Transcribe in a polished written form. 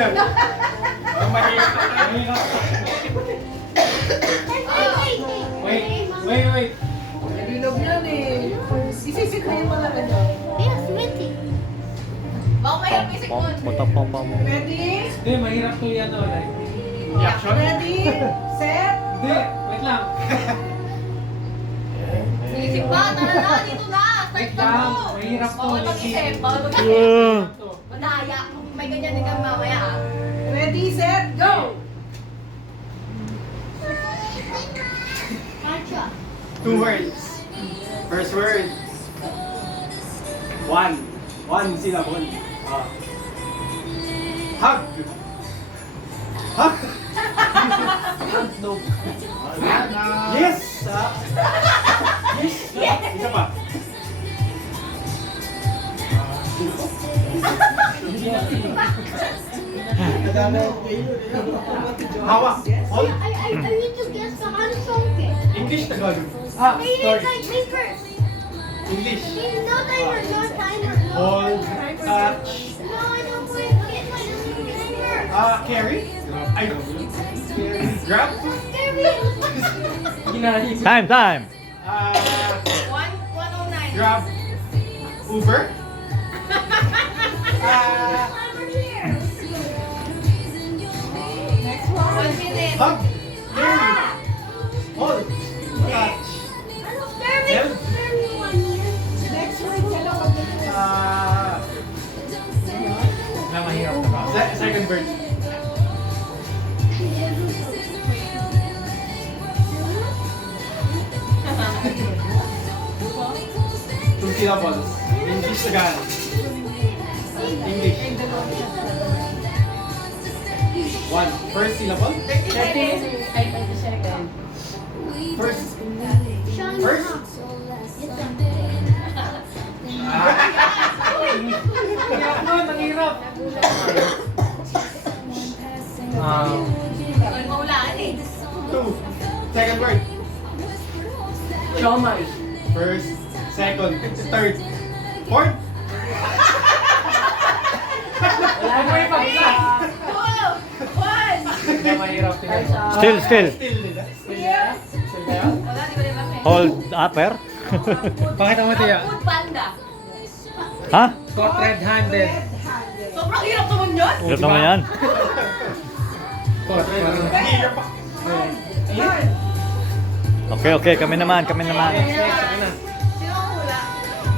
Ang mahirap. Wait. Nalilog yan eh. Isisikrehin mo na ano. Yes, waiting. Baka mahirap isikmon. Ready? Hindi, mahirap to yan o. Reaction? Ready? Set? Hindi, wait lang. Sinisip ba? Tara na, dito na. Start Wait na lang, mo. mahirap to. Bawal mag-isip. Bawal mag-isip. Mahirap to. Madaya. May ganyan din kami mamaya ah. Ready, set, go! Gotcha. 2 words. First word. One syllable. Hug. Hug. Hotdog. Yes. Yes. Isa pa. Hawak. Hold. I need to guess the answer. English Tagalog. Wait, Start. me first. English. No timer, no timer. Hold. Touch. No, I don't want to get my timer. Carry. Grab. Time, time. 109. Grab. Uber. Next one. 1 minute. Hug. Carry. Hold. Touch. Help. Next one. Hello, pagdating. Na mahirap to ba? Second word. Two syllables. English Tagalog. English. One. First syllable. 30 seconds. Ay, 20 seconds. First. First. Mahirap nun, mahirap. Ay, maulaan eh. Two. Second word. Siomay. First. Second. Third. Fourth. Wala mo yung pagka. 2, 1. Hindi mahirap tingnan. Still. Still nila. Still kaya? Wala, di ba rin bakit? Hold upper. Pakita mo tiya. Food panda. Ha? Caught red-handed. Red-handed. Sobrang hirap naman yun. Ito naman yan. Caught red-handed. Hirap pa. Ayun. Okay, kami naman. Next, ako na. Sino ang hula?